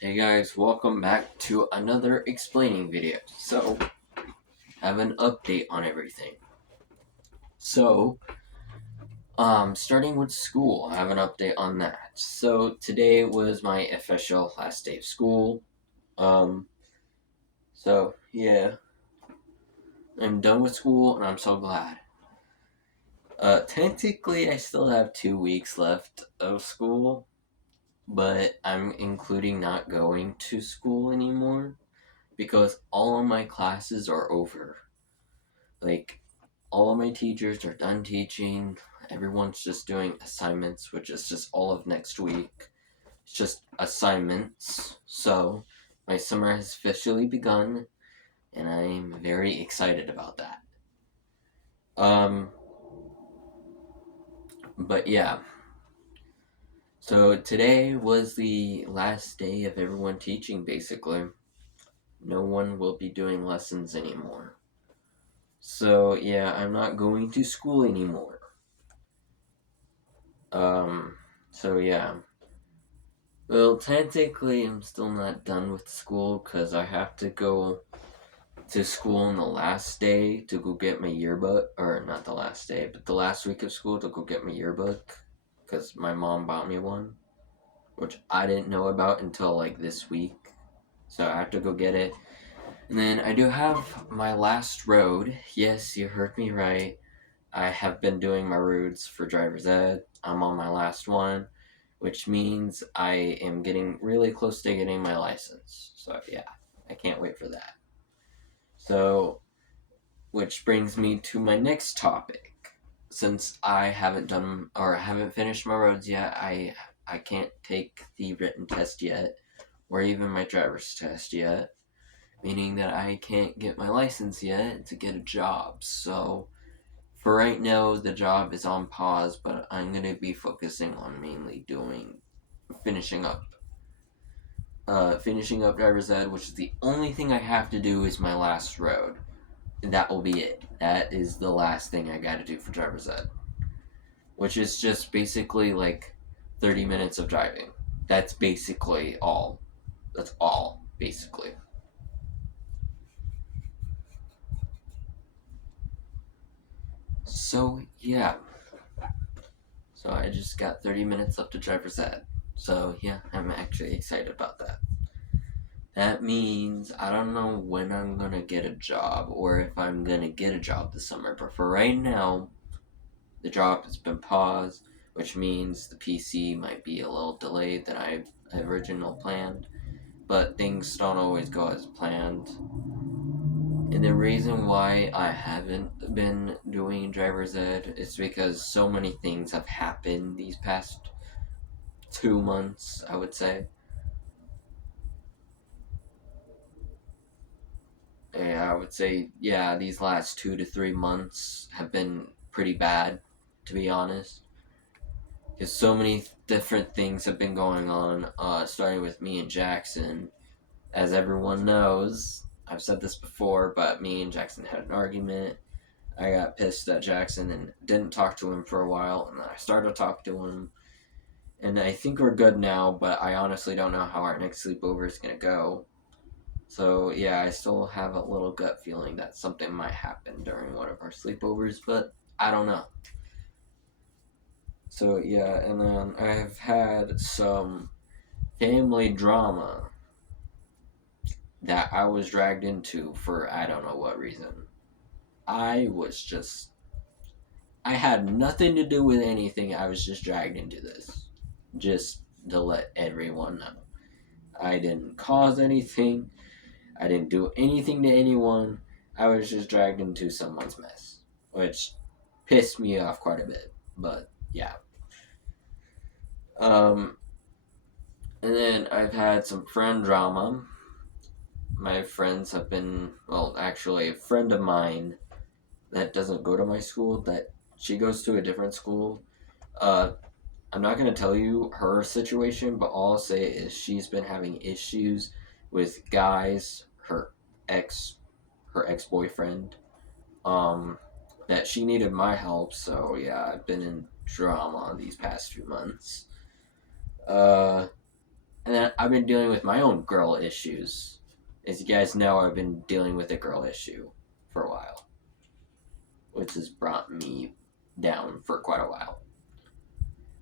Hey guys, welcome back to another explaining video. So, have an update on everything. So, starting with school, I have an update on that. So, today was my official last day of school. Um, yeah, I'm done with school and I'm so glad. Technically, I still have 2 weeks left of school, but I'm including not going to school anymore because all of my classes are over. Like, all of my teachers are done teaching. Everyone's just doing assignments, which is just all of next week. It's just assignments. So, my summer has officially begun, and I'm very excited about that. Um, but yeah. So, today was the last day of everyone teaching, basically. No one will be doing lessons anymore. So, yeah, I'm not going to school anymore. Um, so yeah. Well, technically, I'm still not done with school because I have to go to school on the last day to go get my yearbook. Or, not the last day, but the last week of school to go get my yearbook because my mom bought me one, which I didn't know about until like this week. So I have to go get it. And then I do have my last road. Yes, you heard me right. I have been doing my roads for driver's ed. I'm on my last one, which means I am getting really close to getting my license. So, yeah, I can't wait for that. So, which brings me to my next topic. Since I haven't done or haven't finished my roads yet, I can't take the written test yet or even my driver's test yet, meaning that I can't get my license yet to get a job. So, for right now, the job is on pause, but I'm going to be focusing on mainly finishing up, finishing up driver's ed, which is the only thing I have to do is my last road. And that will be it. That is the last thing I got to do for driver's ed, which is just basically like 30 minutes of driving. That's basically all. That's all, basically. So, yeah. So I just got 30 minutes left to driver's ed. So, yeah, I'm actually excited about that. That means I don't know when I'm gonna get a job or if I'm gonna get a job this summer, but for right now, the job has been paused, which means the PC might be a little delayed than I originally planned, but things don't always go as planned. And the reason why I haven't been doing driver's ed is because so many things have happened these past 2 months, I would say. Yeah, I would say, yeah, these last 2 to 3 months have been pretty bad, to be honest. Because so many different things have been going on, starting with me and Jackson. As everyone knows, I've said this before, but me and Jackson had an argument. I got pissed at Jackson and didn't talk to him for a while, and then I started to talk to him. And I think we're good now, but I honestly don't know how our next sleepover is going to go. So, yeah, I still have a little gut feeling that something might happen during one of our sleepovers, but I don't know. So, yeah, and then I've had some family drama that I was dragged into for I don't know what reason. I was just. I had nothing to do with anything, I was just dragged into this. Just to let everyone know. I didn't cause anything, I didn't do anything to anyone. I was just dragged into someone's mess, which pissed me off quite a bit. But yeah. Um, and then I've had some friend drama. My friends have been, well, actually, a friend of mine that doesn't go to my school, that she goes to a different school. Uh, I'm not going to tell you her situation, but all I'll say is she's been having issues with guys, ex, her ex boyfriend, um, that she needed my help. So yeah, I've been in drama these past few months. Uh, And then I've been dealing with my own girl issues. As you guys know, I've been dealing with a girl issue for a while, which has brought me down for quite a while.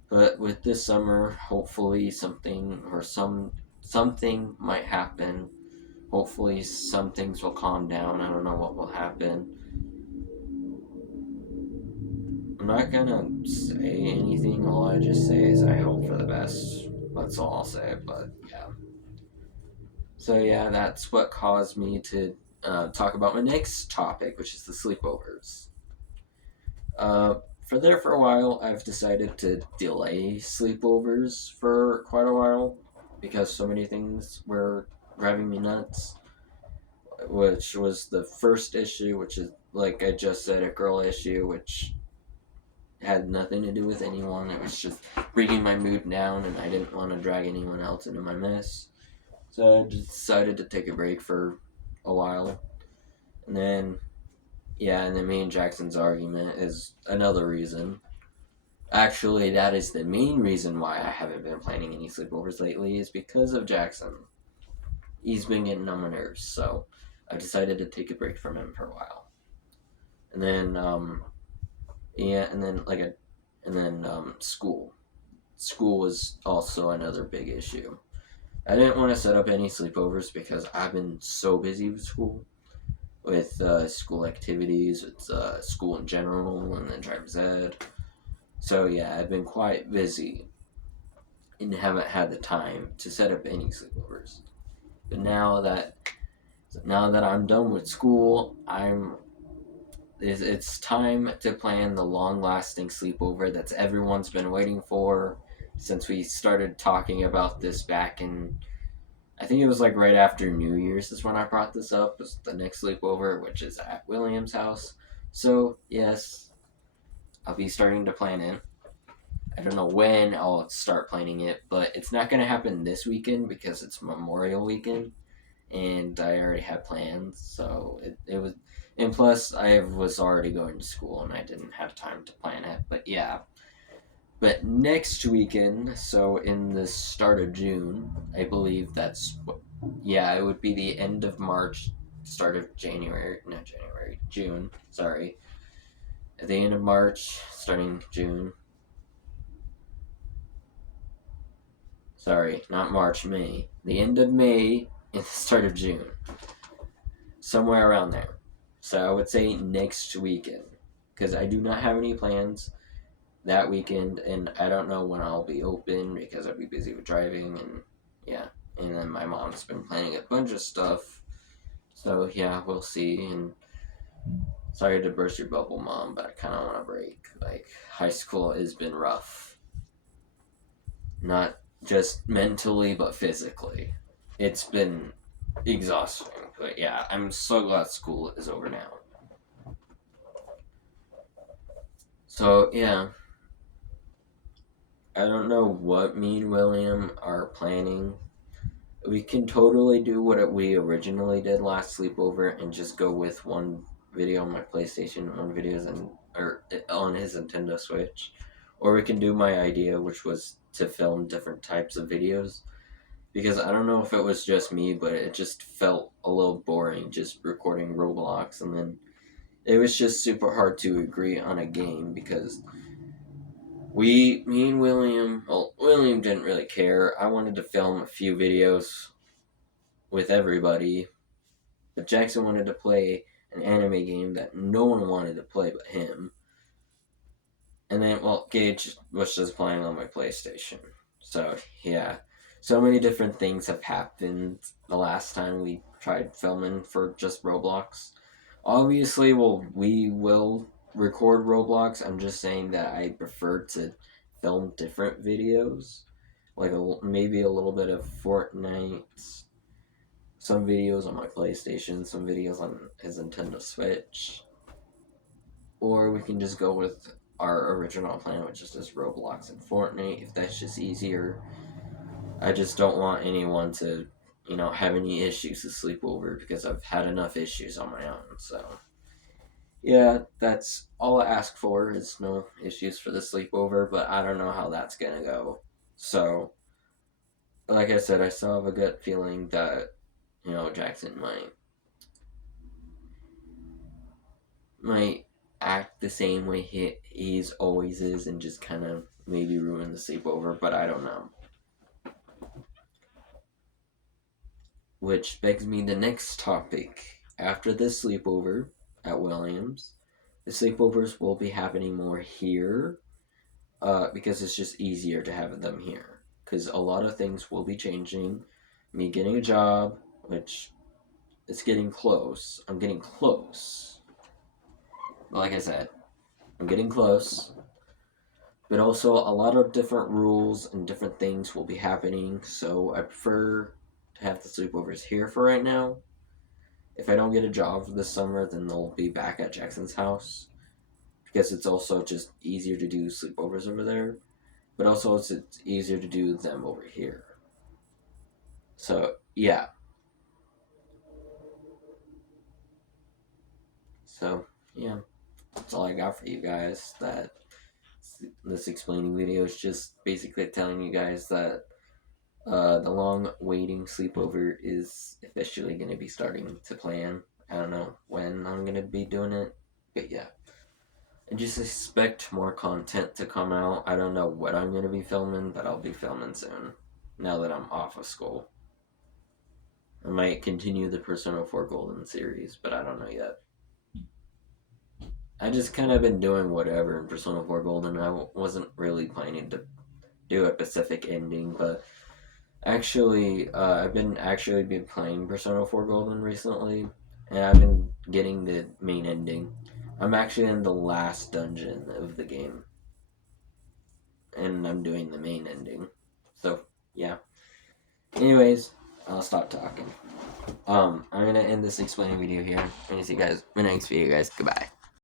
But with this summer, hopefully something might happen. Hopefully some things will calm down. I don't know what will happen. I'm not gonna say anything. All I just say is I hope for the best. That's all I'll say. But yeah. So yeah, that's what caused me to talk about my next topic, which is the sleepovers. Uh, for a while, I've decided to delay sleepovers for quite a while because so many things were driving me nuts. Which was the first issue, which is like I just said, a girl issue, which had nothing to do with anyone. It was just bringing my mood down, and I didn't want to drag anyone else into my mess. So I decided to take a break for a while. And then, yeah, and then me and Jackson's argument is another reason. Actually, that is the main reason why I haven't been planning any sleepovers lately, is because of Jackson. He's been getting on my nerves, so I decided to take a break from him for a while. And then, yeah, and then, school. School was also another big issue. I didn't want to set up any sleepovers because I've been so busy with school. With school activities, with school in general, and then driver's ed. So yeah, I've been quite busy and haven't had the time to set up any sleepovers. But now that I'm done with school, it's time to plan the long-lasting sleepover that's everyone's been waiting for since we started talking about this back in. I think it was like right after New Year's is when I brought this up. Was the next sleepover, which is at William's house. So yes, I'll be starting to plan it. I don't know when I'll start planning it, but it's not going to happen this weekend because it's Memorial Weekend, and I already had plans. So it was, and plus I was already going to school and I didn't have time to plan it. But yeah, but next weekend, so in the start of June, I believe yeah, it would be the end of March, start of January, not January, June, sorry. At the end of March, starting June. Sorry, not March, May. The end of May and the start of June. Somewhere around there. So I would say next weekend. Because I do not have any plans that weekend, and I don't know when I'll be open because I'll be busy with driving, and yeah. And then my mom's been planning a bunch of stuff. So yeah, we'll see. And sorry to burst your bubble, Mom, but I kind of want a break. Like, high school has been rough. Not just mentally, but physically. It's been exhausting. But yeah, I'm so glad school is over now. So yeah, I don't know what me and William are planning. We can totally do what we originally did last sleepover and just go with one video on my PlayStation, one video or on his Nintendo Switch, or we can do my idea, which was to film different types of videos. Because I don't know if it was just me, but it just felt a little boring just recording Roblox, and then it was just super hard to agree on a game because me and William, well, William didn't really care. I wanted to film a few videos with everybody, but Jackson wanted to play an anime game that no one wanted to play but him. And then, well, Gage was just playing on my PlayStation. So, yeah. So many different things have happened the last time we tried filming for just Roblox. Obviously, we will record Roblox. I'm just saying that I prefer to film different videos. Like maybe a little bit of Fortnite, some videos on my PlayStation, some videos on his Nintendo Switch. Or we can just go with our original plan, which is just Roblox and Fortnite, if that's just easier. I just don't want anyone to, have any issues to sleep over because I've had enough issues on my own. So, yeah, that's all I ask for is no issues for the sleepover, but I don't know how that's gonna go. So, like I said, I still have a gut feeling that, Jackson might act the same way he's always is and just kind of maybe ruin the sleepover, but I don't know. Which begs me the next topic. After this sleepover at Williams, the sleepovers will be happening more here because it's just easier to have them here. Because a lot of things will be changing. Me getting a job, which it's getting close. I'm getting close. Like I said, I'm getting close. But also, a lot of different rules and different things will be happening. So I prefer to have the sleepovers here for right now. If I don't get a job for this summer, then they'll be back at Jackson's house. Because it's also just easier to do sleepovers over there. But also, it's easier to do them over here. So, yeah. So, yeah. That's all I got for you guys. This explaining video is just basically telling you guys that the long waiting sleepover is officially going to be starting to plan. I don't know when I'm going to be doing it, but yeah. I just expect more content to come out. I don't know what I'm going to be filming, but I'll be filming soon. Now that I'm off of school. I might continue the Persona 4 Golden series, but I don't know yet. I just kind of been doing whatever in Persona 4 Golden. I wasn't really planning to do a specific ending, but actually, I've been playing Persona 4 Golden recently, and I've been getting the main ending. I'm actually in the last dungeon of the game, and I'm doing the main ending. So, yeah. Anyways, I'll stop talking. I'm gonna end this explaining video here. I'm gonna see you guys in the next video, guys. Goodbye.